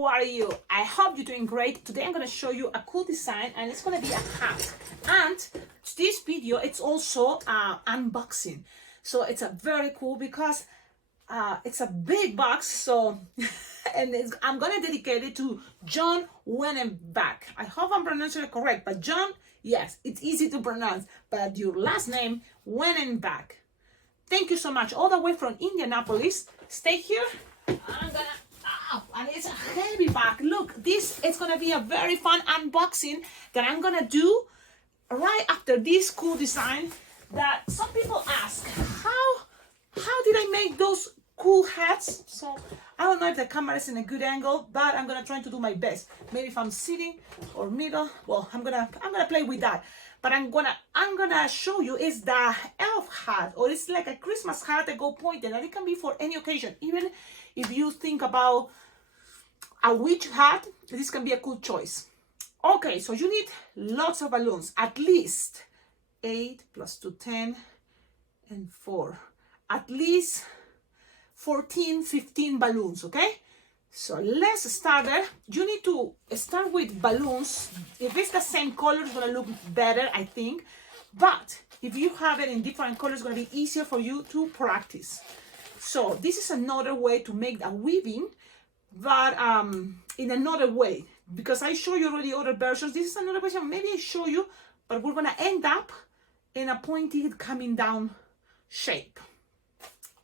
how are you? I hope you're doing great. Today I'm going to show you a cool design, and it's going to be a hat. And this video, it's also unboxing. So it's a very cool because it's a big box. So and I'm going to dedicate it to John Wenenbach. I hope I'm pronouncing it correct, but John, yes, it's easy to pronounce, but your last name, Wenenbach. Thank you so much, all the way from Indianapolis. Stay here. I'm gonna, and it's a heavy bag. Look, this is gonna be a very fun unboxing that I'm gonna do right after this cool design that some people ask, how did I make those cool hats? So I don't know if the camera is in a good angle, but I'm gonna try to do my best. Maybe if I'm sitting or middle, well, I'm gonna play with that. But I'm gonna show you is the elf hat, or it's like a Christmas hat that go pointed, and it can be for any occasion. Even if you think about a witch hat, this can be a cool choice. Okay, so you need lots of balloons, at least 8 plus 2, 10, and 4. At least 14, 15 balloons, okay? So let's start there. You need to start with balloons. If it's the same color, it's gonna look better, I think. But if you have it in different colors, it's gonna be easier for you to practice. So this is another way to make the weaving, but in another way. Because I show you already other versions. This is another version. Maybe I show you, but we're gonna end up in a pointed coming down shape.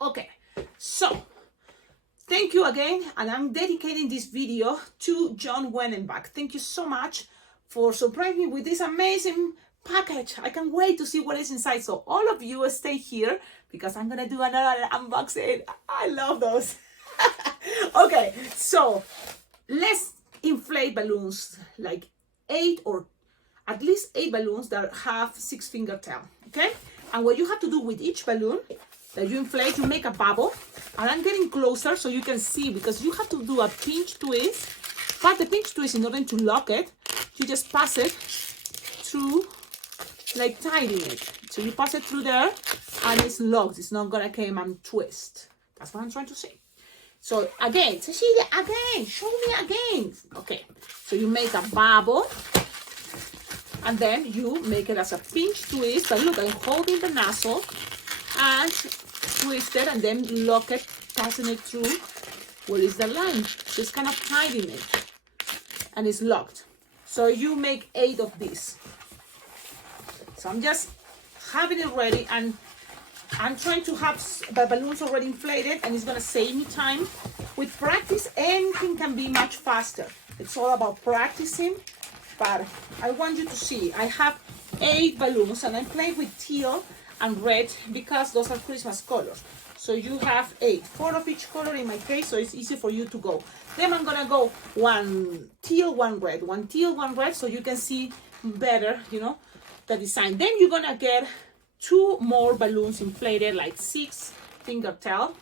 Okay, so thank you again, and I'm dedicating this video to John Wenenbach. Thank you so much for surprising me with this amazing package. I can't wait to see what is inside. So all of you stay here because I'm gonna do another unboxing. I love those. Okay, so let's inflate balloons, like 8 or at least 8 balloons that have 6-finger tail, okay? And what you have to do with each balloon that you inflate, you make a bubble. And I'm getting closer so you can see, because you have to do a pinch twist. But the pinch twist, in order to lock it, you just pass it through, like tightening it. So you pass it through there and it's locked. It's not gonna come and twist. That's what I'm trying to say. So again, Cecilia, again, show me again. Okay, so you make a bubble and then you make it as a pinch twist. But look, I'm holding the nozzle and twist it and then lock it, passing it through where is the line. Just kind of hiding it, and it's locked. So you make 8 of these. So I'm just having it ready, and I'm trying to have the balloons already inflated, and it's gonna save me time. With practice, anything can be much faster. It's all about practicing, but I want you to see, I have 8 balloons, and I'm playing with teal and red because those are Christmas colors. So you have 8, 4 of each color in my case, so it's easy for you to go. Then I'm gonna go 1 teal, 1 red, 1 teal, 1 red, so you can see better, you know, the design. Then you're gonna get 2 more balloons inflated, like 6-finger tail,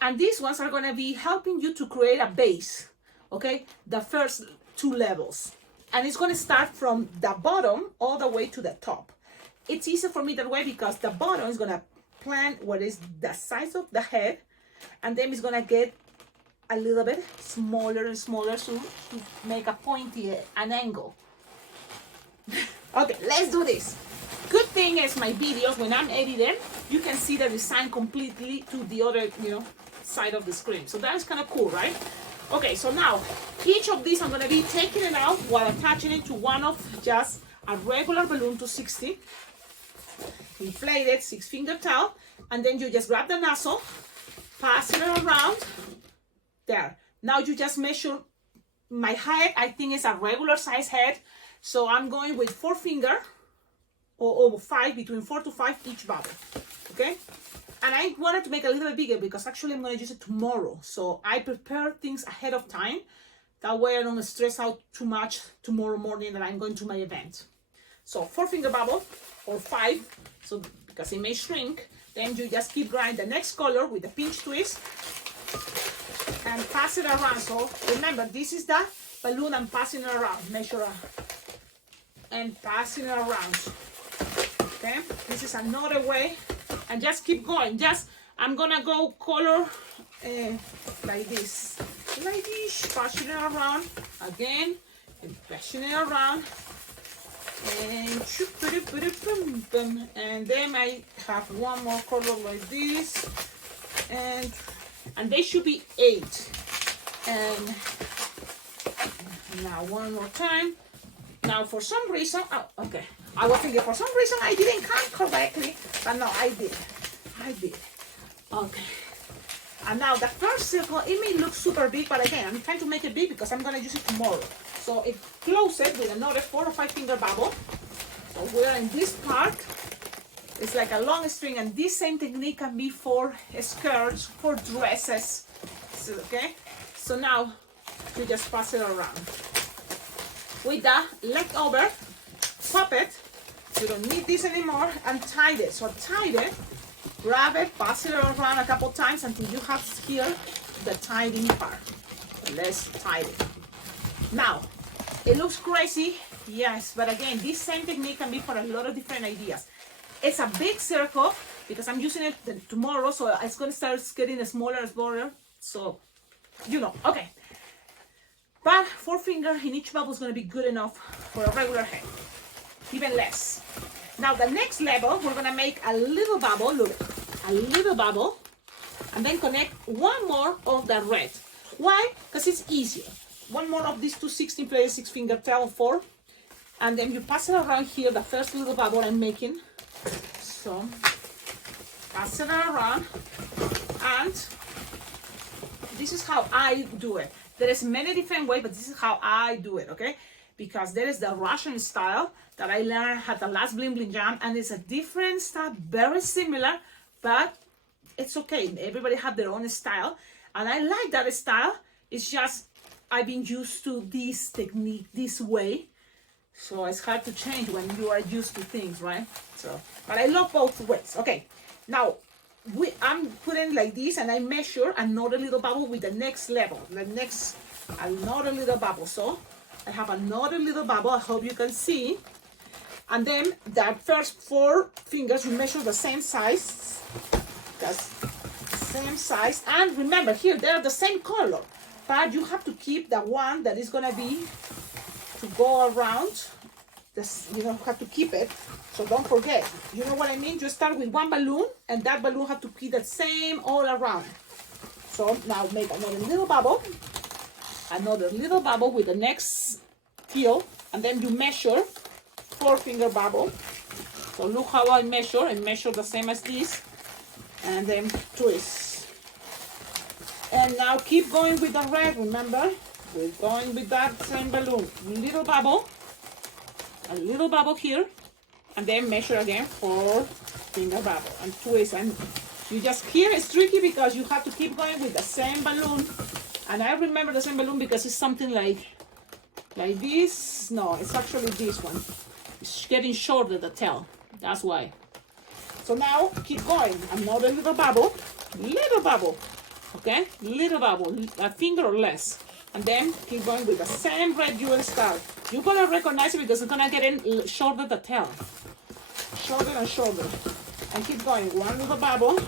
and these ones are gonna be helping you to create a base, okay? The first 2 levels, and it's gonna start from the bottom all the way to the top. It's easier for me that way because the bottom is gonna plan what is the size of the head, and then it's gonna get a little bit smaller and smaller to make a pointy, an angle. Okay, let's do this. Good thing is my videos, when I'm editing, you can see the design completely to the other, you know, side of the screen. So that is kind of cool, right? Okay, so now each of these I'm gonna be taking it out while attaching it to one of just a regular balloon to 60. Inflated 6-finger tail, and then you just grab the nozzle, pass it around there. Now you just measure my head. I think it's a regular size head, so I'm going with 4-finger or 5, between 4 to 5 each bubble, okay? And I wanted to make it a little bit bigger because actually I'm going to use it tomorrow, so I prepare things ahead of time. That way I don't stress out too much tomorrow morning that I'm going to my event. So 4-finger bubble or 5, so because it may shrink. Then you just keep grinding the next color with the pinch twist and pass it around. So remember, this is the balloon I'm passing it around. Measure and passing it around. Okay, this is another way, and just keep going. I'm gonna go color like this. like this, passing it around again, and passing it around, and then I have one more color like this, and they should be 8. And now one more time. Now for some reason, oh, okay, I was thinking for some reason I didn't count correctly, but no, I did. Okay. And now the first circle, it may look super big, but again, I'm trying to make it big because I'm gonna use it tomorrow. So it close it with another 4 or 5 finger bubble. So we're in this part. It's like a long string, and this same technique can be for skirts, for dresses. So, okay. So now you just pass it around. With the leftover, pop it. You don't need this anymore, and tie it. So tie it. Grab it, pass it around a couple times until you have here the tidying part. Let's tie it. Now, it looks crazy, yes, but again, this same technique can be for a lot of different ideas. It's a big circle because I'm using it tomorrow, so it's going to start getting smaller and smaller. So, you know, okay. But 4 fingers in each bubble is going to be good enough for a regular head, even less. Now the next level, we're gonna make a little bubble, look, a little bubble, and then connect one more of the red. Why? Because it's easier. One more of these 2 16 play 6 finger tail 4, and then you pass it around here, the first little bubble I'm making. So, pass it around, and this is how I do it. There is many different ways, but this is how I do it, okay? Because there is the Russian style that I learned at the last Bling Bling Jam, and it's a different style, very similar, but it's okay. Everybody have their own style, and I like that style. It's just I've been used to this technique, this way, so it's hard to change when you are used to things, right? So, but I love both ways. Okay, now I'm putting like this, and I measure another little bubble with the next level, another little bubble. So I have another little bubble, I hope you can see. And then the first 4 fingers, you measure the same size. And remember, here, they're the same color. But you have to keep the one that is going to be to go around. This, you know, have to keep it. So don't forget. You know what I mean? You start with one balloon, and that balloon have to be the same all around. So now make another little bubble with the next tail, and then you measure 4 finger bubble. So look how I measure the same as this, and then twist. And now keep going with the red. Remember, we're going with that same balloon. Little bubble, a little bubble here, and then measure again 4 finger bubble and twist. And you just, here it's tricky because you have to keep going with the same balloon. And I remember the same balloon because it's something like this. No, it's actually this one. It's getting shorter, the tail. That's why. So now keep going. Another little bubble, okay? Little bubble, a finger or less. And then keep going with the same red you will start. You're gonna recognize it because it's gonna get in shorter the tail. Shorter and shorter. And keep going. One little bubble.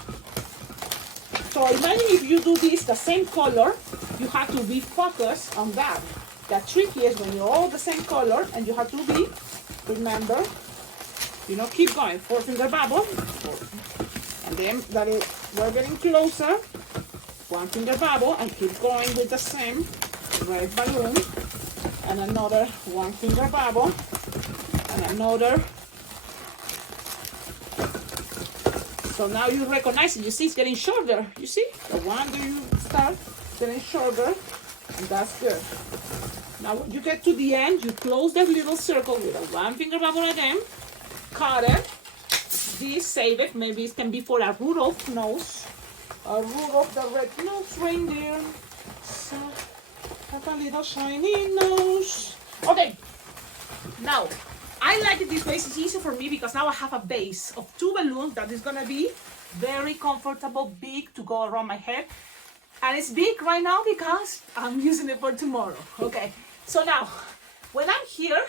So imagine if you do this the same color, you have to be focused on that. The trick is when you're all the same color, and you have to be, remember, you know, keep going. 4 finger bubble. And then we're getting closer. 1 finger bubble, and keep going with the same red balloon. And another 1 finger bubble. And another. So now you recognize it. You see it's getting shorter. You see? The one that you start getting shorter. And that's good. Now when you get to the end, you close that little circle with a 1 finger bubble again. Cut it. This, save it. Maybe it can be for a Rudolph nose. A Rudolph the red-nosed reindeer. So, have a little shiny nose. Okay. Now, I like it this way. It's easy for me because now I have a base of 2 balloons that is going to be very comfortable, big to go around my head. And it's big right now because I'm using it for tomorrow. Okay, so now, when I'm here,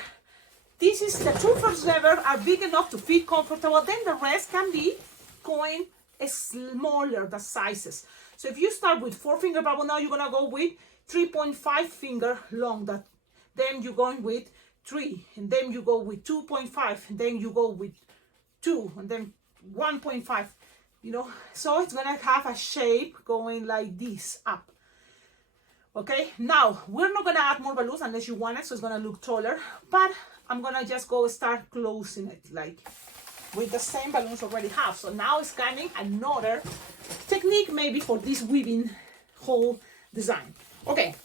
this is the 2 first level are big enough to feel comfortable. Then the rest can be going smaller, the sizes. So if you start with 4 finger bubble, now you're going to go with 3.5 finger long. That then you're going with 3, and then you go with 2.5, and then you go with 2, and then 1.5, you know. So it's gonna have a shape going like this up. Okay, now we're not gonna add more balloons unless you want it, so it's gonna look taller, but I'm gonna just go start closing it like with the same balloons already have. So now it's coming another technique maybe for this weaving whole design. Okay,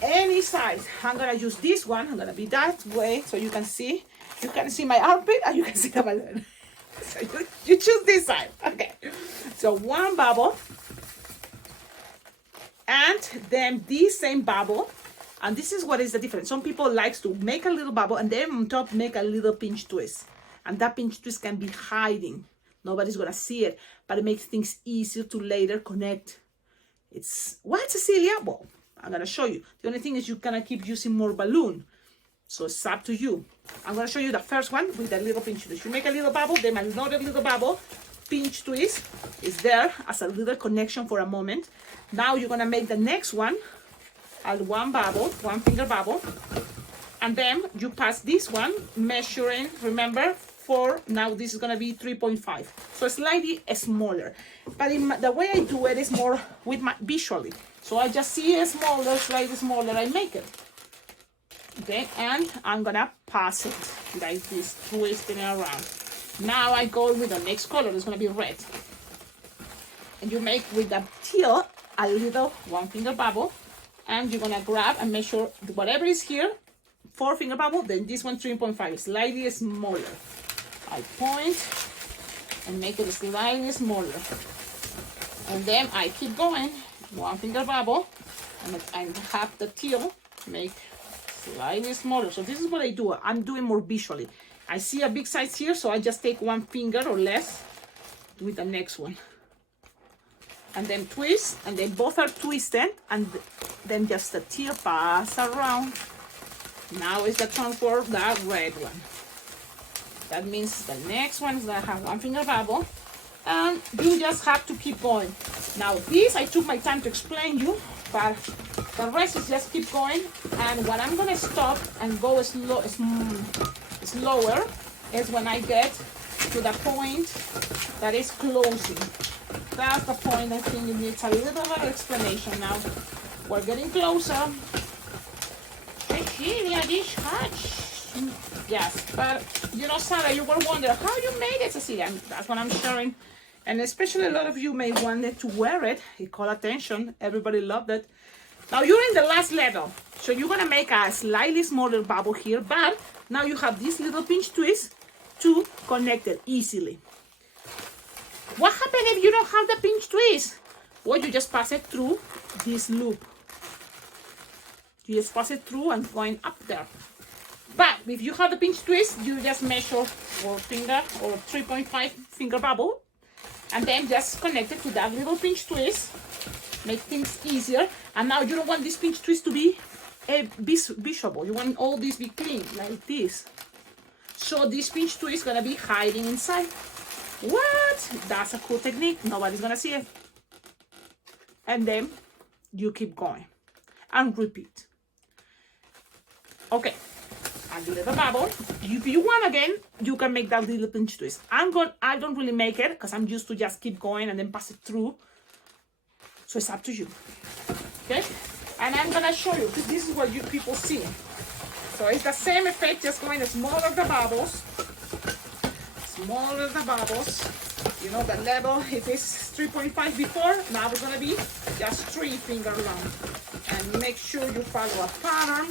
any size. I'm gonna use this one. I'm gonna be that way so you can see my armpit and you can see the balloon. So you choose this side. Okay, so one bubble, and then this same bubble, and this is what is the difference. Some people likes to make a little bubble and then on top make a little pinch twist, and that pinch twist can be hiding. Nobody's gonna see it, but it makes things easier to later connect. It's what, Cecilia? Well, I'm gonna show you. The only thing is you're gonna keep using more balloon, so it's up to you. I'm gonna show you the first one with a little pinch twist. You make a little bubble, then another little bubble, pinch twist is there as a little connection for a moment. Now you're gonna make the next one at one bubble, one finger bubble, and then you pass this one, measuring, remember, 4, now this is gonna be 3.5, so slightly smaller. But the way I do it is more with my visually. So I just see a smaller, slightly smaller, I make it. Okay, and I'm gonna pass it like this, twisting it around. Now I go with the next color, it's gonna be red. And you make with the teal a little one finger bubble, and you're gonna grab and measure whatever is here, 4 finger bubble, then this one 3.5, slightly smaller. I point and make it slightly smaller. And then I keep going, 1 finger bubble, and I have the teal, make slightly smaller. So this is what I do. I'm doing more visually. I see a big size here, so I just take 1 finger or less with the next one. And then twist, and then both are twisted, and then just the teal pass around. Now is the turn for the red one. That means the next one is gonna have 1 finger bubble, and you just have to keep going. Now this, I took my time to explain you, but the rest is just keep going. And when I'm gonna stop and go slower is when I get to the point that is closing. That's the point. I think it needs a little bit of explanation now. We're getting closer. Cecilia, this hurts. Yes, but you know, Sarah, you were wondering how you made it, Cecilia. And that's what I'm sharing. And especially a lot of you may want to wear it. It caught attention. Everybody loved it. Now you're in the last level. So you're gonna make a slightly smaller bubble here, but now you have this little pinch twist to connect it easily. What happens if you don't have the pinch twist? Well, you just pass it through this loop. You just pass it through and going up there. But if you have the pinch twist, you just measure 4 finger or 3.5 finger bubble, and then just connect it to that little pinch twist. Make things easier. And now you don't want this pinch twist to be visible. You want all this be clean like this. So this pinch twist is gonna be hiding inside. What? That's a cool technique. Nobody's gonna see it. And then you keep going and repeat. Okay, a little bubble. If you want again, you can make that little pinch twist. I don't really make it because I'm used to just keep going and then pass it through. So it's up to you. Okay, and I'm gonna show you because this is what you people see. So it's the same effect, just going smaller the bubbles. Smaller the bubbles. You know the level, if it's 3.5 before, now it's gonna be just 3 finger long. And make sure you follow a pattern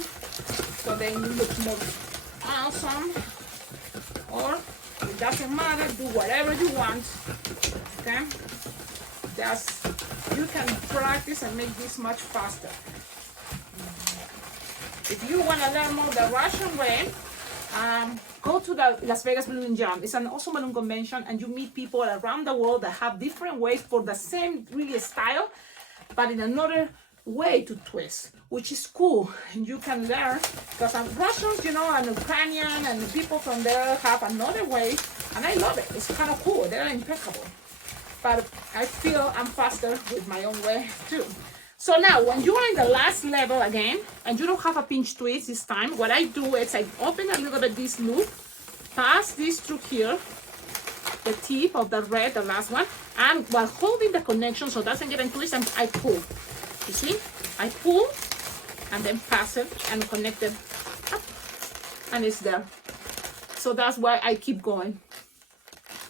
so then you look more awesome. Or it doesn't matter, do whatever you want. Okay? Just you can practice and make this much faster. If you want to learn more the Russian way, go to the Las Vegas Balloon Jam. It's an awesome balloon convention, and you meet people around the world that have different ways for the same really style, but in another way to twist, which is cool. And you can learn because Russians, you know, and Ukrainian and people from there have another way, and I love it. It's kind of cool. They're impeccable. But I feel I'm faster with my own way too. So now when you are in the last level again, and you don't have a pinch twist this time, what I do is I open a little bit this loop, pass this through here, the tip of the red, the last one, and while holding the connection so it doesn't get twist, and I pull. You see? I pull and then pass it and connect it up, and it's there. So that's why I keep going.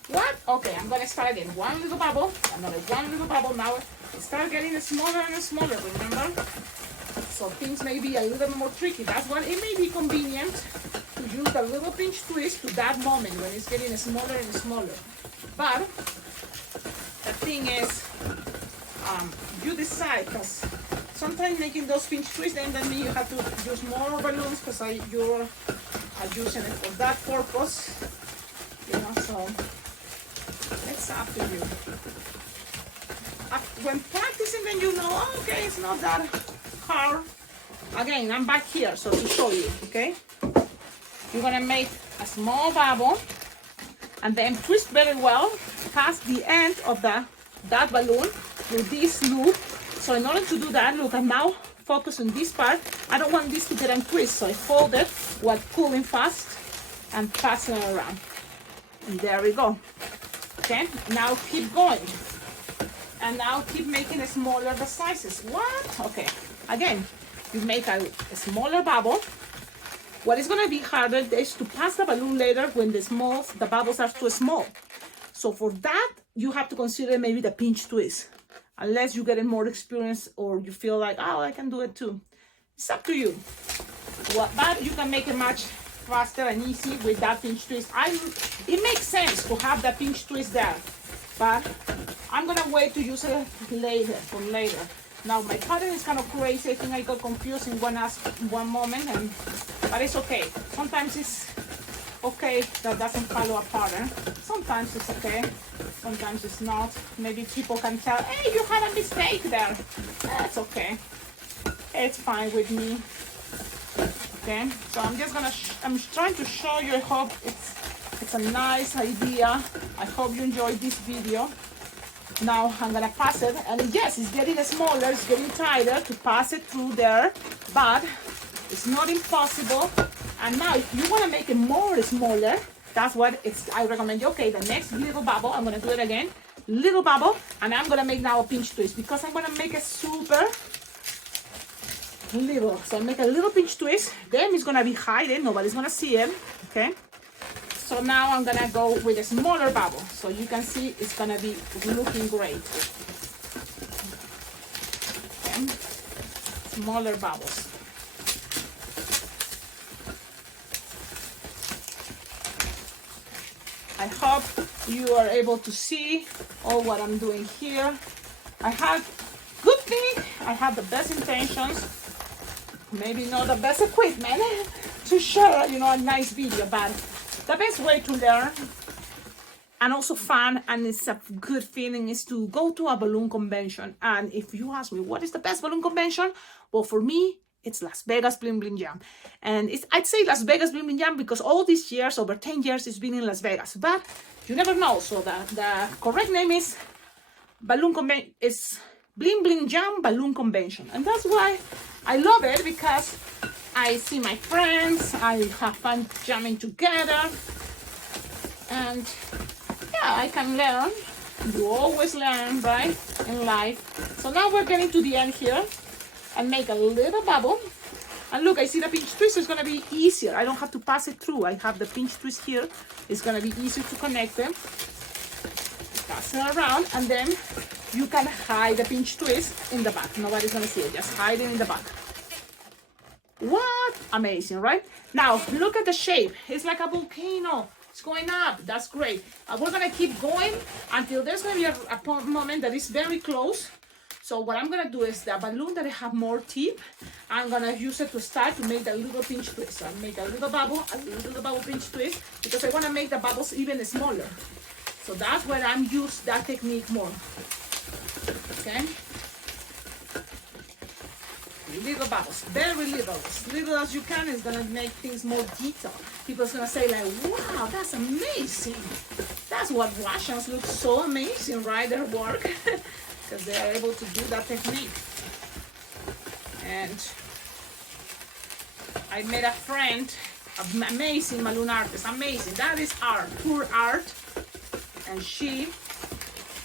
What? Okay, I'm gonna start again. One little bubble, another one little bubble. Now start getting smaller and smaller, remember? So things may be a little bit more tricky. That's why it may be convenient to use the little pinch twist to that moment when it's getting smaller and smaller. But the thing is, you decide, because sometimes making those pinch twists, then that means you have to use more balloons because you're using it for that purpose. You know, so it's up to you. When practicing, then you know, oh, okay, it's not that hard. Again, I'm back here, so to show you, okay? You're gonna make a small bubble and then twist very well past the end of that balloon with this loop. So in order to do that, look, I'm now focused on this part. I don't want this to get untwist, so I fold it while pulling fast and passing it around. And there we go. Okay, now keep going. And now keep making a smaller the sizes. What? Okay, again, you make a smaller bubble. What is going to be harder is to pass the balloon later when the bubbles are too small. So for that, you have to consider maybe the pinch twist. Unless you get more experience or you feel like, oh, I can do it too. It's up to you. But you can make it much faster and easy with that pinch twist. It makes sense to have the pinch twist there. But I'm gonna wait to use it later, for later. Now my pattern is kind of crazy. I think I got confused in one moment, but it's okay. Sometimes it's okay that doesn't follow a pattern. Sometimes it's okay, sometimes it's not. Maybe people can tell, hey, you had a mistake there. That's okay. It's fine with me. Okay, so I'm trying to show you. I hope it's a nice idea. I hope you enjoyed this video. Now I'm gonna pass it, and yes, it's getting smaller, it's getting tighter to pass it through there, but it's not impossible. And now if you want to make it more smaller, that's what I recommend you. Okay, the next little bubble, I'm gonna do it again, little bubble, and I'm gonna make now a pinch twist because I'm gonna make it super little. So I make a little pinch twist, then it's gonna be hidden, nobody's gonna see it. Okay, so now I'm gonna go with a smaller bubble, so you can see it's gonna be looking great. Okay. Smaller bubbles. I hope you are able to see all what I'm doing here. I have good thing, I have the best intentions, maybe not the best equipment to share, a nice video, but the best way to learn and also fun, and it's a good feeling, is to go to a balloon convention. And if you ask me what is the best balloon convention, well, for me it's Las Vegas Bling Bling Jam. And I'd say Las Vegas Bling Bling Jam because all these years, over 10 years, it's been in Las Vegas, but you never know. So the correct name is Bling Bling Jam Balloon Convention, and that's why I love it, because I see my friends, I have fun jamming together, and yeah, I can learn. You always learn, right, in life. So now we're getting to the end here, and make a little bubble. And look, I see the pinch twist is gonna be easier. I don't have to pass it through. I have the pinch twist here. It's gonna be easier to connect them. Pass it around, and then you can hide the pinch twist in the back. Nobody's gonna see it. Just hide it in the back. What? Amazing, right? Now, look at the shape. It's like a volcano. It's going up. That's great. We're going to keep going until there's going to be a moment that is very close. So what I'm going to do is the balloon that I have more tip, I'm going to use it to start to make the little pinch twist. So I make a little bubble pinch twist, because I want to make the bubbles even smaller. So that's where I'm use that technique more. Okay? Little bubbles, very little, as little as you can, is gonna make things more detailed. People's gonna say like, wow, that's amazing. That's what Russians look so amazing, right? Their work, because they are able to do that technique. And I met a friend, an amazing balloon artist, amazing. That is art, pure art. And she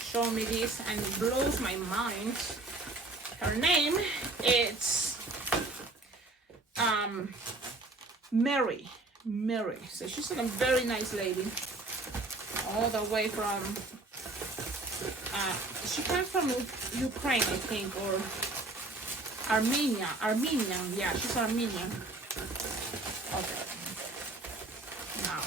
showed me this and it blows my mind. Her name is Mary. So she's a very nice lady. All the way from, she comes from Ukraine, I think, or Armenian, yeah, she's Armenian. Okay. Now,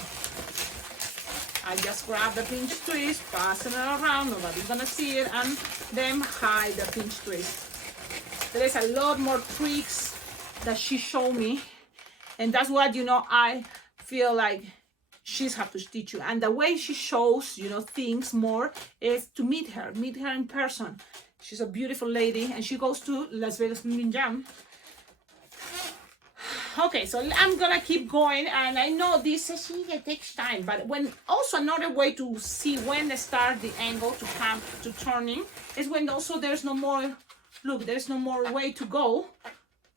I just grab the pinch twist, passing it around, nobody's gonna see it, and then hide the pinch twist. There is a lot more tricks that she showed me, and that's what, you know, I feel like she's have to teach you. And the way she shows, you know, things more is to meet her in person. She's a beautiful lady, and she goes to Las Vegas Jam. Okay, so I'm gonna keep going, and I know this Cecilia takes time, but when also another way to see when to start the angle to come to turning is when also there's no more, look, there's no more way to go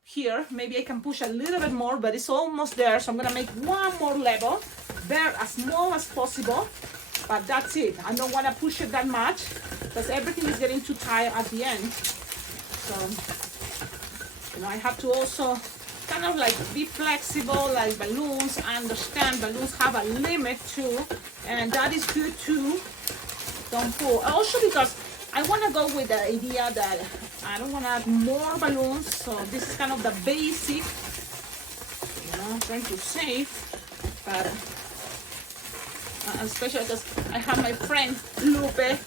here. Maybe I can push a little bit more, but it's almost there, so I'm gonna make one more level, there as small as possible, but that's it. I don't want to push it that much because everything is getting too tight at the end. So, you know, I have to also kind of like be flexible, like balloons. I understand balloons have a limit too, and that is good too. Don't pull. Also because I want to go with the idea that I don't want to add more balloons, so this is kind of the basic, you know, I'm trying to save, but especially because I have my friend Lupe,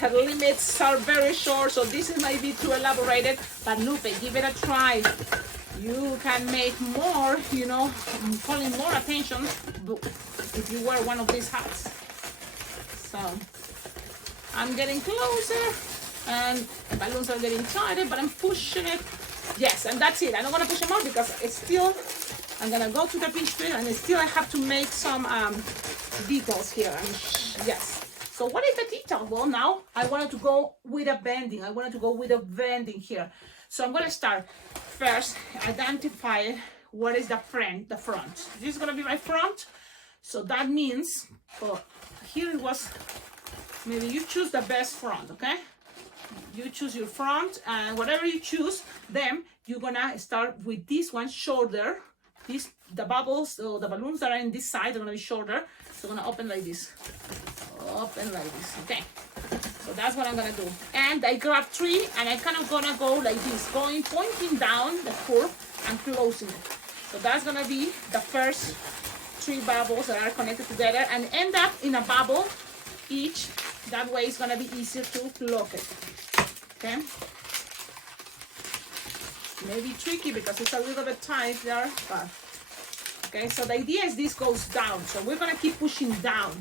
her limits are very short, so this might be too elaborated, but Lupe, give it a try. You can make more, you know, calling more attention if you wear one of these hats. So I'm getting closer, and the balloons are getting tighter, but I'm pushing it. Yes, and that's it. I don't want to push them out because it's still, I'm gonna go to the pinch twist, and still I have to make some details here. And yes. So what is the detail? Well, now I wanted to go with a bending. I wanted to go with a bending here. So I'm gonna start first, identify what is the front. This is gonna be my front. So that means, well, here it was, maybe you choose the best front, okay? You choose your front, and whatever you choose, then you're gonna start with this one, shoulder. The bubbles, or the balloons that are in this side are gonna be shorter. So I'm gonna open like this. Open like this, okay? So that's what I'm gonna do. And I grab 3, and I kind of gonna go like this, pointing down the curve and closing it. So that's gonna be the first 3 bubbles that are connected together and end up in a bubble each. That way it's gonna be easier to lock it. Okay? Maybe tricky because it's a little bit tight there, but okay. So the idea is this goes down. So we're gonna keep pushing down.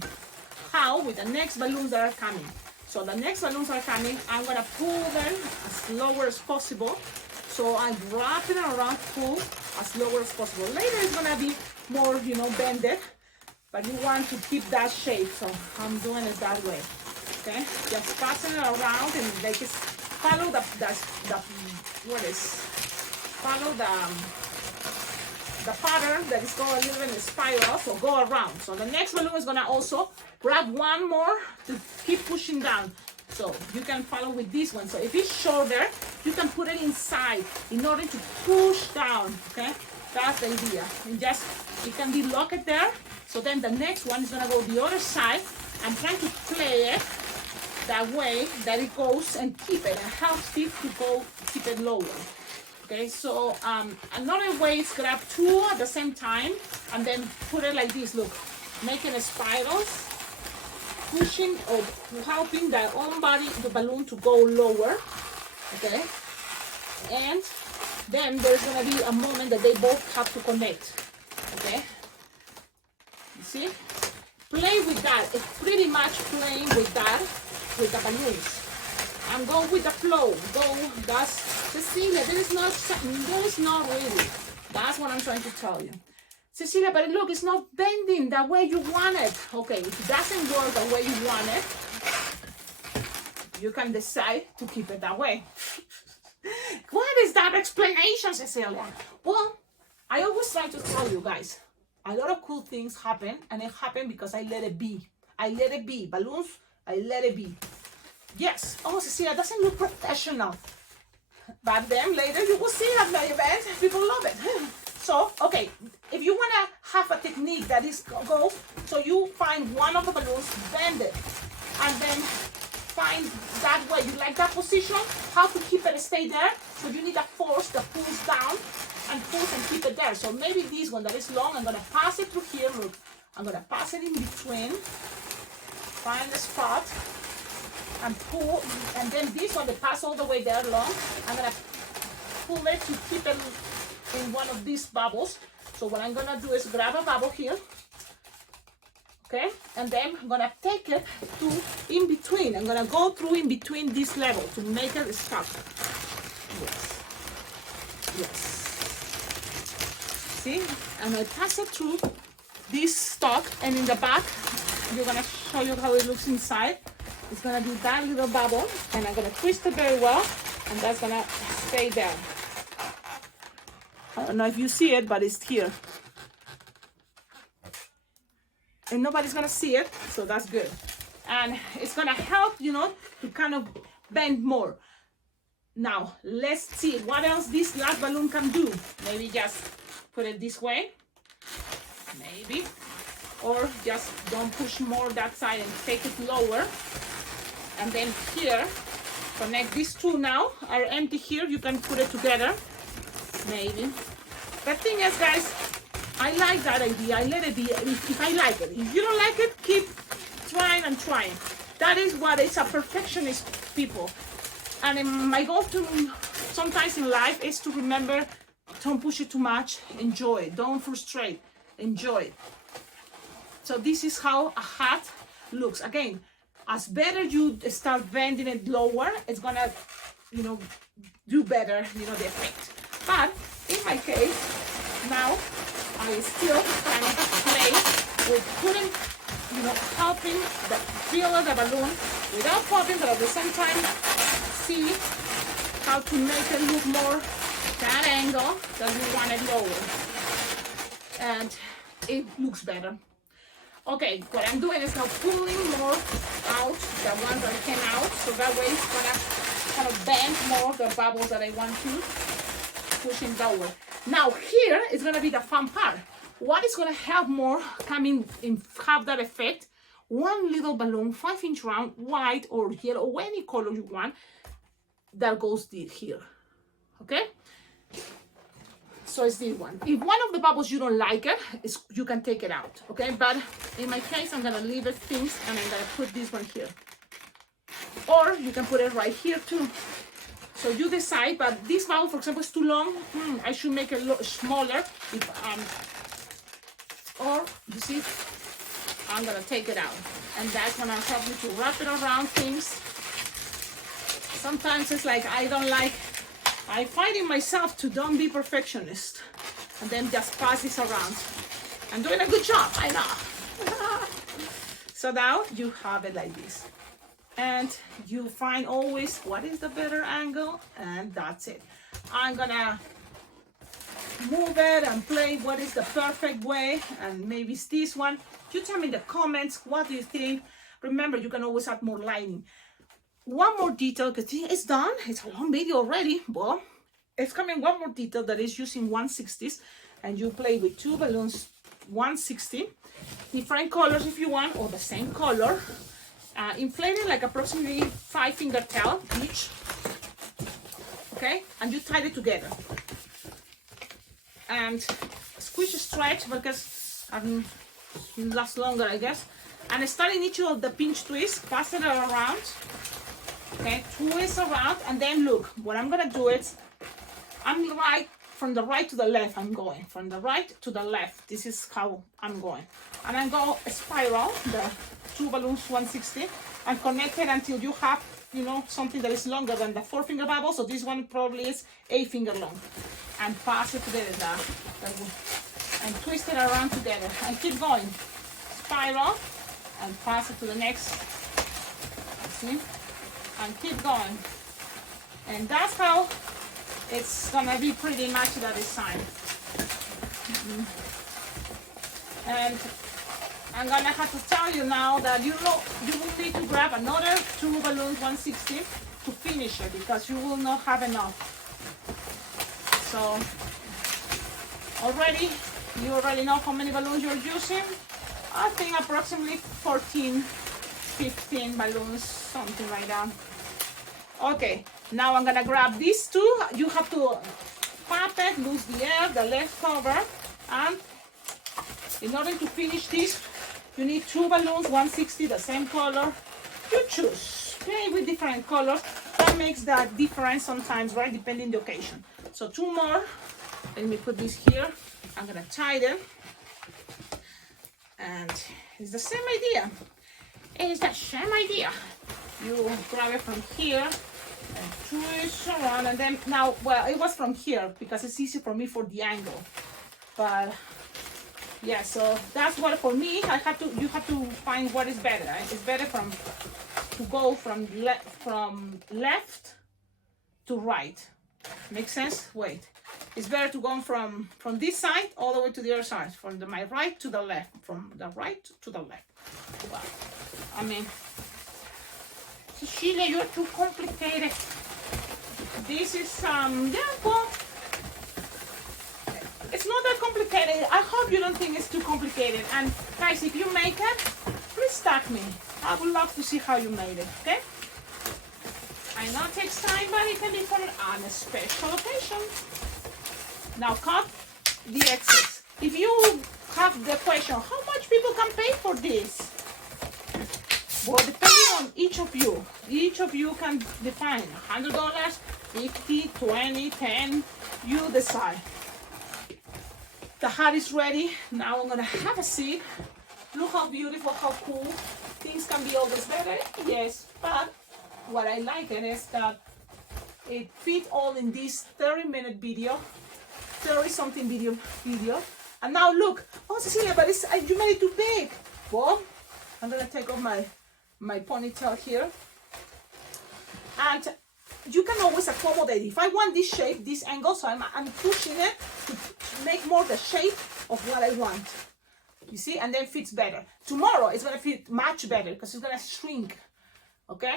How? With the next balloons that are coming. So the next balloons are coming. I'm gonna pull them as lower as possible. So I'm wrapping it around, pull as lower as possible. Later it's gonna be more, you know, bended, but you want to keep that shape. So I'm doing it that way. Okay, just passing it around and like it's follow the pattern that is going a little bit in a spiral, so go around. So the next balloon is gonna also grab one more to keep pushing down. So you can follow with this one. So if it's shorter, you can put it inside in order to push down. Okay, that's the idea. And just it can be locked there. So then the next one is gonna go the other side. I'm trying to play it that way that it goes and keep it and helps it to go keep it lower. Okay, so another way is grab 2 at the same time and then put it like this. Look, making a spirals, pushing or helping the own body, the balloon to go lower. Okay, and then there's gonna be a moment that they both have to connect. Okay, you see? Play with that. It's pretty much playing with that, with the balloons. I'm going with the flow. That's Cecilia. There is not really. That's what I'm trying to tell you. Cecilia, but look, it's not bending the way you want it. Okay, if it doesn't work the way you want it, you can decide to keep it that way. What is that explanation, Cecilia? Well, I always try to tell you guys, a lot of cool things happen, and it happened because I let it be. I let it be. Balloons, I let it be. Yes. Oh, Cecilia, doesn't look professional. But then later you will see at my event, people love it. So, okay, if you want to have a technique that is go, so you find one of the balloons, bend it, and then find that way. You like that position, how to keep it stay there. So you need a force that pulls down and pulls and keep it there. So maybe this one that is long, I'm going to pass it through here. Look, I'm going to pass it in between, find the spot, and pull, and then this one that pass all the way there long, I'm going to pull it to keep it in one of these bubbles. So what I'm going to do is grab a bubble here, okay, and then I'm going to take it to in between. I'm going to go through in between this level to make it stop. Yes. Yes. See? And I pass it through this stalk, and in the back, you're going to show you how it looks inside. It's going to be that little bubble, and I'm going to twist it very well, and that's going to stay there. I don't know if you see it, but it's here. And nobody's going to see it, so that's good. And it's going to help, you know, to kind of bend more. Now, let's see what else this last balloon can do. Maybe just put it this way. Maybe. Or just don't push more that side and take it lower. And then here, connect these two now are empty here. You can put it together. Maybe. The thing is, guys, I like that idea. I let it be if I like it. If you don't like it, keep trying and trying. That is what it's a perfectionist people. And my goal to sometimes in life is to remember, don't push it too much. Enjoy it. Don't frustrate. Enjoy it. So this is how a hat looks. Again, as better you start bending it lower, it's gonna, you know, do better, you know, the effect. But in my case, now I still kind of play with putting, you know, helping the feel of the balloon without popping, but at the same time, see how to make it look more that angle that we want it lower. And it looks better. Okay, what I'm doing is now pulling more out the ones that came out, so that way it's gonna kind of bend more the bubbles that I want to, pushing lower. Now here is gonna be the fun part. What is gonna help more coming in, have that effect? One little balloon, 5-inch round, white or yellow, or any color you want, that goes here, okay? So it's this one. If one of the bubbles you don't like it, you can take it out, okay? But in my case, I'm gonna leave it things, and I'm gonna put this one here. Or you can put it right here too. So you decide, but this bubble, for example, is too long. I should make it a lot smaller. Or, you see, I'm gonna take it out. And that's gonna help me to wrap it around things. Sometimes it's like, I find in myself to don't be perfectionist and then just pass this around. I'm doing a good job, I know. So now you have it like this. And you find always what is the better angle, and that's it. I'm gonna move it and play what is the perfect way, and maybe it's this one. You tell me in the comments, what do you think? Remember, you can always add more lighting. One more detail, because it's done. It's a long video already. Well, it's coming one more detail that is using 160s, and you play with two balloons, 160, different colors if you want, or the same color. Inflating like approximately 5-finger tail each. Okay, and you tie it together. And squish, stretch, because it lasts longer, I guess. And starting each of the pinch twists, pass it around. Okay, twist around, and then look, what I'm gonna do is, from the right to the left, I'm going. From the right to the left, this is how I'm going. And I go spiral, the two balloons, 160, and connect it until you have, you know, something that is longer than the 4-finger bubble. So this one probably is 8-finger long. And pass it together, and twist it around together, and keep going. Spiral, and pass it to the next. See? And keep going. And that's how it's gonna be pretty much the design. And I'm gonna have to tell you now that you will need to grab another 2 balloons 160 to finish it, because you will not have enough. So you already know how many balloons you're using. I think approximately 14, 15 balloons, something like that. Okay, now I'm gonna grab these two. You have to pop it, lose the air, the left cover, and in order to finish this, you need 2 balloons, 160, the same color. You choose. Play with different colors. That makes the difference sometimes, right? Depending the occasion. So 2 more. Let me put this here. I'm gonna tie them. And it's the same idea. It's the same idea. You grab it from here and twist around, and then now, well, it was from here because it's easy for me for the angle. But yeah, so that's what for me. You have to find what is better. Right? It's better to go from left to right. Make sense? Wait. It's better to go from this side all the way to the other side, from my right to the left, from the right to the left. Wow. I mean, Cecilia, you're too complicated. This is yeah, well, it's not that complicated. I hope you don't think it's too complicated. And guys, if you make it, please tag me. I would love to see how you made it. Okay? I know it takes time, but it can be for on a special occasion. Now cut the excess. If you have the question, how much people can pay for this? Well, depending on each of you can define $100, 50, 20, 10, you decide. The hat is ready. Now I'm gonna have a seat. Look how beautiful, how cool. Things can be always better, yes, but what I like it is that it fit all in this 30-minute video. 30-something video. And now look, oh Cecilia, but you made it too big. Well, I'm gonna take off my ponytail here. And you can always accommodate. If I want this shape, this angle, so I'm pushing it to make more the shape of what I want. You see, and then fits better. Tomorrow it's gonna fit much better because it's gonna shrink. Okay?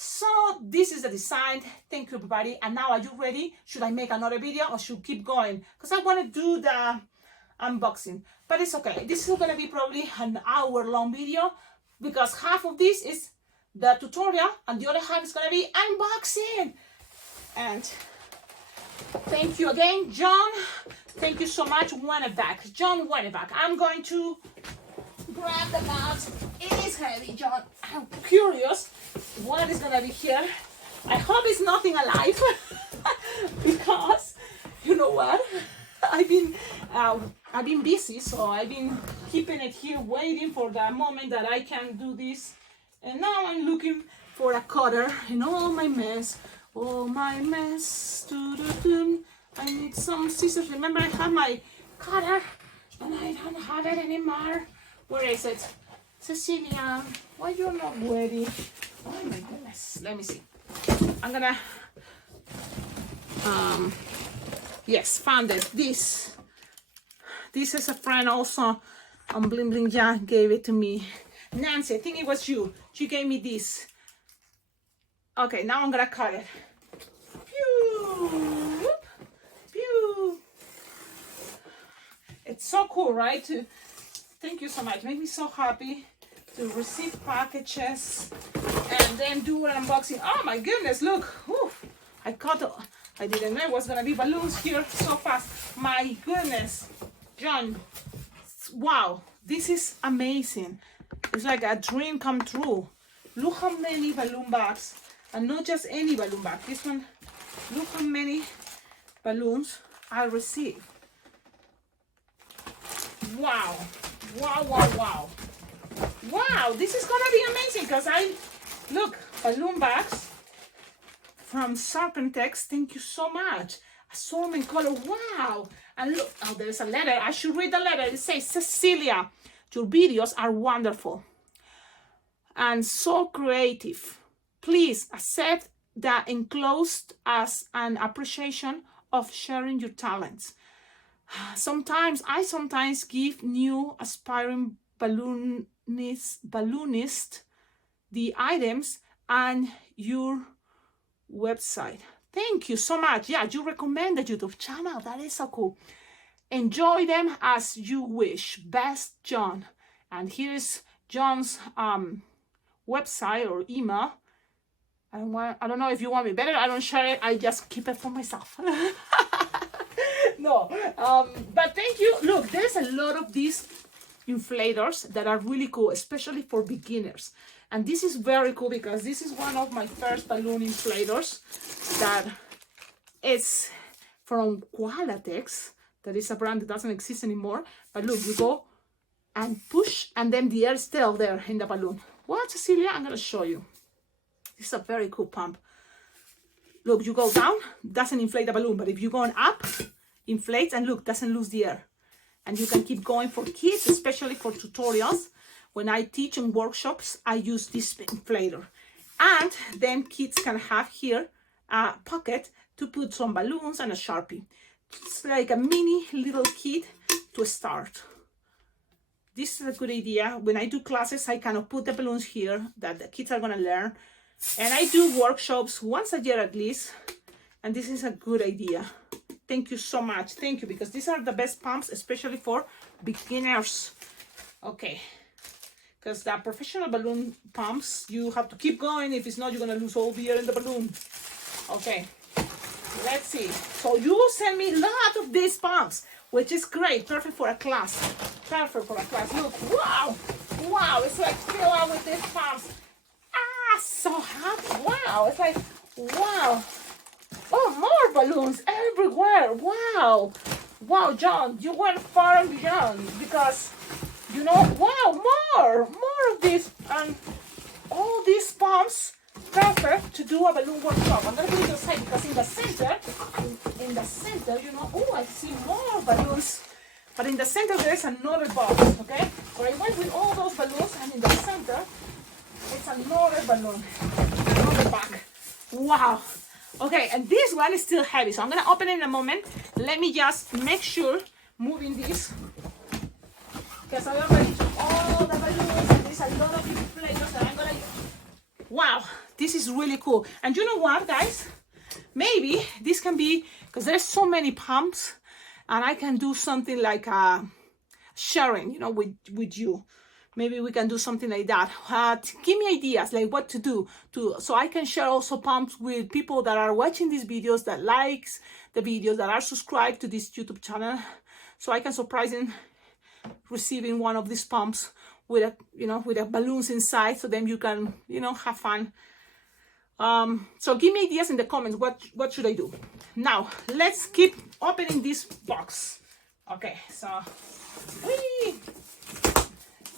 So this is the design. Thank you, everybody. And now, are you ready? Should I make another video or should keep going? Because I want to do the unboxing, but it's okay. This is going to be probably an hour-long video because half of this is the tutorial and the other half is going to be unboxing. And thank you again, John. Thank you so much. Wenneback. John Wenneback. I'm going to grab the box. It is heavy, John. I'm curious what is gonna be here. I hope it's nothing alive because you know what? I've been busy, so I've been keeping it here, waiting for the moment that I can do this. And now I'm looking for a cutter in all my mess. Oh my mess. I need some scissors. Remember, I had my cutter, and I don't have it anymore. Where is it? Cecilia, why you're not ready? Oh my goodness. Let me see. I'm gonna yes, found it. This is a friend also on Bling Bling Ja gave it to me. Nancy, I think it was you. She gave me this. Okay, now I'm gonna cut it. Pew! Pew! It's so cool, right? Thank you so much. Make me so happy to receive packages and then do an unboxing. Oh my goodness, look. Whew. I didn't know it was gonna be balloons here so fast. My goodness. John, wow, this is amazing. It's like a dream come true. Look how many balloon bags, and not just any balloon bag. This one, look how many balloons I received. Wow. Wow, wow, wow. Wow, this is gonna be amazing because look, balloon bags from Serpentex. Thank you so much. Assortment color, wow. And look, oh, there's a letter. I should read the letter. It says, Cecilia, your videos are wonderful and so creative. Please accept the enclosed as an appreciation of sharing your talents. I sometimes give new aspiring balloonist the items and your website. Thank you so much. Yeah, you recommend the YouTube channel. That is so cool. Enjoy them as you wish. Best, John. And here's John's website or email. I don't know if you want me better. I don't share it. I just keep it for myself. No, but thank you. Look, there's a lot of these inflators that are really cool, especially for beginners. And this is very cool because this is one of my first balloon inflators that is from Qualatex. That is a brand that doesn't exist anymore. But look, you go and push, and then the air is still there in the balloon. What, Cecilia? I'm going to show you. This is a very cool pump. Look, you go down, doesn't inflate the balloon, but if you're going up, inflates, and look, doesn't lose the air. And you can keep going for kids, especially for tutorials. When I teach in workshops, I use this inflator. And then kids can have here a pocket to put some balloons and a Sharpie. It's like a mini little kit to start. This is a good idea. When I do classes, I kind of put the balloons here that the kids are going to learn. And I do workshops once a year at least. And this is a good idea. Thank you so much. Thank you, because these are the best pumps, especially for beginners. Okay. Because the professional balloon pumps, you have to keep going. If it's not, you're going to lose all the air in the balloon. Okay. Let's see. So you send me a lot of these pumps, which is great. Perfect for a class. Perfect for a class. Look. Wow. Wow. It's like filled out with these pumps. Ah, so happy. Wow. It's like, wow. Oh, more balloons everywhere. Wow. Wow, John, you went far and beyond because, you know, wow, more of this, and all these pumps, perfect to do a balloon workshop. I'm going to put it aside because in the center, you know, oh, I see more balloons. But in the center, there's another box, okay? So I went with all those balloons, and in the center, it's another balloon, another bag. Wow. Okay, and this one is still heavy, so I'm going to open it in a moment. Let me just make sure, moving this, because I already took all the balloons, and there's a lot of inflators that I'm going to use. Wow, this is really cool. And you know what, guys? Maybe this can be, because there's so many pumps, and I can do something like sharing, you know, with you. Maybe we can do something like that. Give me ideas, like what to do, so I can share also pumps with people that are watching these videos, that likes the videos, that are subscribed to this YouTube channel, so I can surprise them receiving one of these pumps with a, you know, with a balloons inside, so then you can, you know, have fun. So give me ideas in the comments. What should I do? Now let's keep opening this box. Okay, so whee!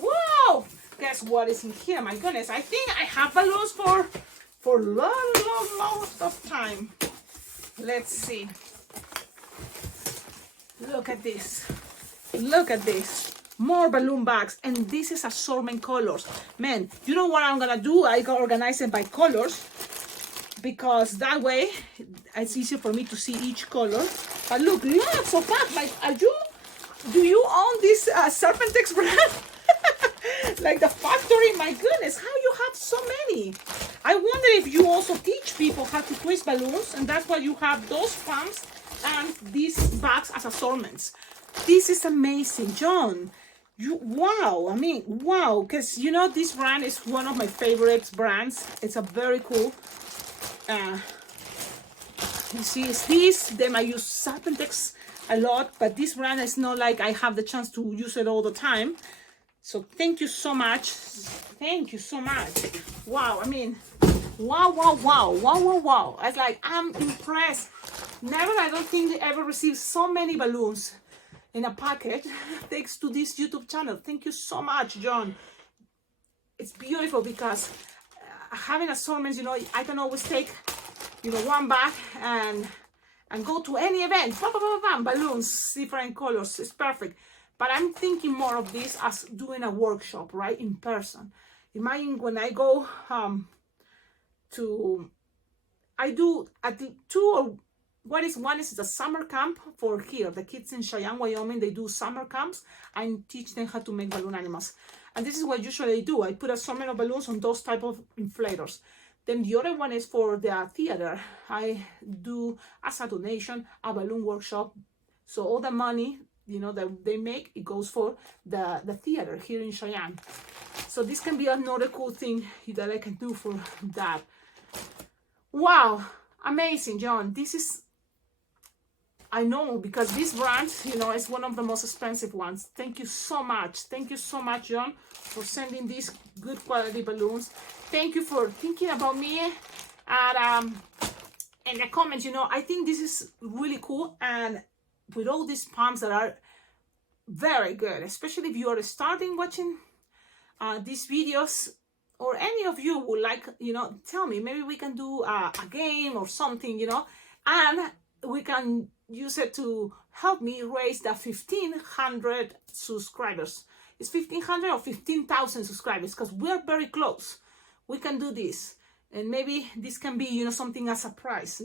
Wow! Guess what is in here? My goodness, I think I have balloons for long of time. Let's see. Look at this. Look at this. More balloon bags, and this is assortment colors. Man, you know what I'm gonna do? I can organize it by colors, because that way it's easier for me to see each color. But look, lots of bags. Like, do you own this Serpentex brand? Like the factory? My goodness, how you have so many? I wonder if you also teach people how to twist balloons, and that's why you have those pumps and these bags as assortments. This is amazing, John. Wow, I mean, wow, because you know this brand is one of my favorite brands. It's a very cool. You see, it's this. Then I use Serpentex a lot, but this brand is not like I have the chance to use it all the time. So thank you so much. Thank you so much. Wow, I mean, wow. It's like, I'm impressed. I don't think they ever received so many balloons in a package thanks to this YouTube channel. Thank you so much, John. It's beautiful because having assortments, you know, I can always take, you know, one bag and go to any event. Bam, bam, bam, bam, balloons, different colors. It's perfect. But I'm thinking more of this as doing a workshop, right, in person. Imagine when I go I do at 2 or one is the summer camp for here. The kids in Cheyenne, Wyoming, they do summer camps and teach them how to make balloon animals. And this is what usually I do. I put assortment of balloons on those type of inflators. Then the other one is for the theater. I do, as a donation, a balloon workshop. So all the money, that they make, it goes for the theater here in Cheyenne. So this can be another cool thing that I can do for that. Wow, amazing, John. This is, I know, because this brand, is one of the most expensive ones. Thank you so much. Thank you so much, John, for sending these good quality balloons. Thank you for thinking about me. And in the comments, I think this is really cool. And with all these pumps that are very good, especially if you are starting watching these videos, or any of you would like, tell me, maybe we can do a game or something, and we can use it to help me raise the 1,500 subscribers. It's 1,500 or 15,000 subscribers, because we're very close. We can do this, and maybe this can be, something as a surprise,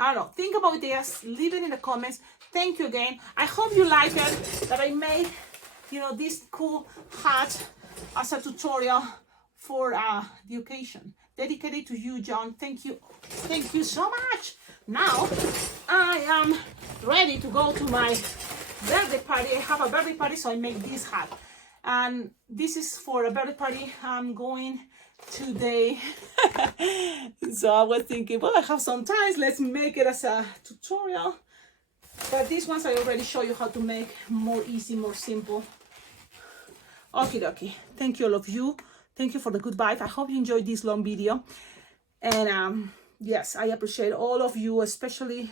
I don't know. Think about this. Leave it in the comments. Thank you again. I hope you like it, that I made, this cool hat as a tutorial for the occasion. Dedicated to you, John. Thank you. Thank you so much. Now, I am ready to go to my birthday party. I have a birthday party, so I make this hat. And this is for a birthday party I'm going today. So I was thinking, well, I have some time, let's make it as a tutorial. But these ones I already show you how to make more easy, more simple. Okie dokie. Thank you, all of you. Thank you for the good vibe. I hope you enjoyed this long video. And yes, I appreciate all of you, especially,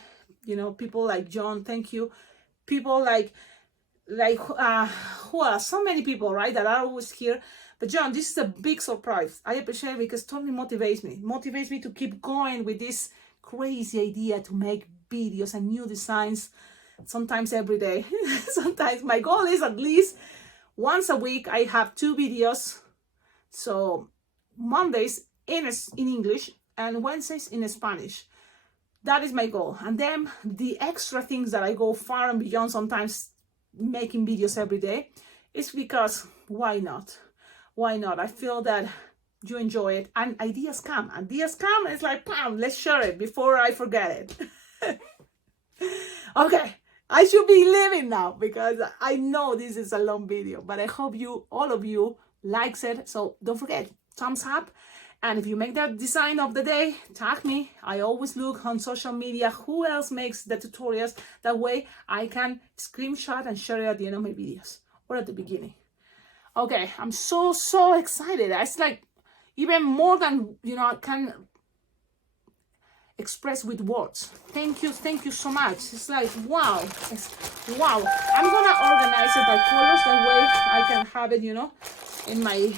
people like John. Thank you. People like who are so many people, right, that are always here. But John, this is a big surprise. I appreciate it because it totally motivates me to keep going with this crazy idea to make videos and new designs, sometimes every day. Sometimes my goal is at least once a week I have 2 videos. So Mondays in English and Wednesdays in Spanish. That is my goal. And then the extra things that I go far and beyond, sometimes making videos every day, is because why not? Why not? I feel that you enjoy it, and ideas come. It's like, bam, let's share it before I forget it. Okay, I should be leaving now because I know this is a long video, but I hope all of you likes it. So don't forget, thumbs up. And if you make that design of the day, tag me. I always look on social media who else makes the tutorials. That way I can screenshot and share it at the end of my videos or at the beginning. Okay, I'm so excited. It's like even more than, I can express with words. Thank you so much. It's like, wow. Wow. I'm gonna organize it by colors. That way I can have it, in my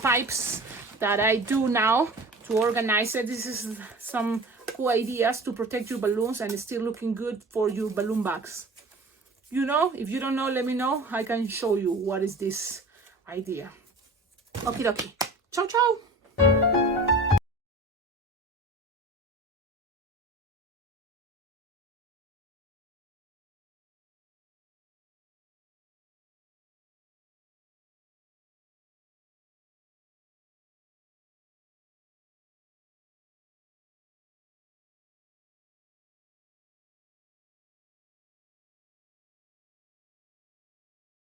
pipes that I do now to organize it. This is some cool ideas to protect your balloons and it's still looking good for your balloon bags. If you don't know, let me know. I can show you what is this idea. Okie dokie. Ciao, ciao.